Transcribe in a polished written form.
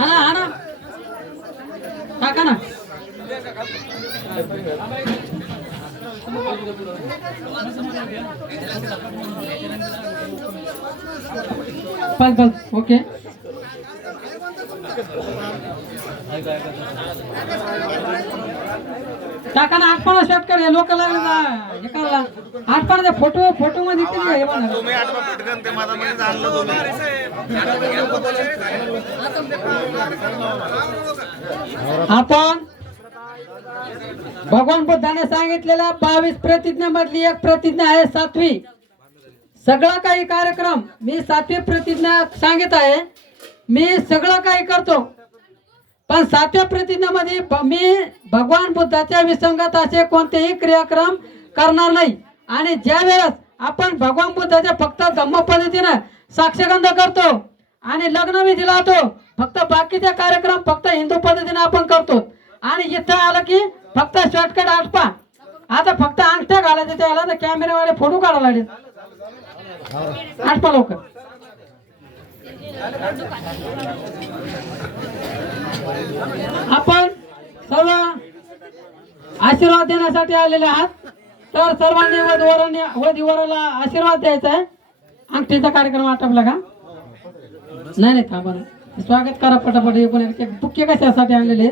हा ना टाका ना. पाच ओके. टाका ना. आठपणा सेट कर. लोक लागले ना हे करायला. आठपणा फोटो फोटो मध्ये हे बघा तुम्ही. आठपणा पटकन ते माझा मध्ये आणलं तुम्ही. आपण भगवान बुद्धाने सांगितलेल्या 22 प्रतिज्ञा मधली एक प्रतिज्ञा आहे 7वी. सगळा काही कार्यक्रम मी 7वी प्रतिज्ञा सांगित आहे. मी सगळं काही करतो, पण 7व्या प्रतिज्ञेमध्ये मी भगवान बुद्धाच्या विसंगत असे कोणतेही क्रियाक्रम करणार नाही. आणि ज्या वेळेस आपण भगवान बुद्धाच्या फक्त धम्म पद्धतीने साक्षगंध करतो आणि लग्न विधी लावतो, फक्त बाकीचे कार्यक्रम फक्त हिंदू पद्धतीने आपण करतो. आणि इथं आलं की फक्त शॉर्टकट आठपा. आता फक्त अंगठ्या घालायचे त्याला तर कॅमेरावाले फोटो काढायला लागले. आठपा लवकर. आपण सर्व आशीर्वाद देण्यासाठी आलेले आहात, तर सर्वांनी वधूवराला आशीर्वाद द्यायचा आहे. अंगठीचा कार्यक्रम आटपला का? नाही थांबा. स्वागत करा पटापट. बुके कशासाठी आणलेले?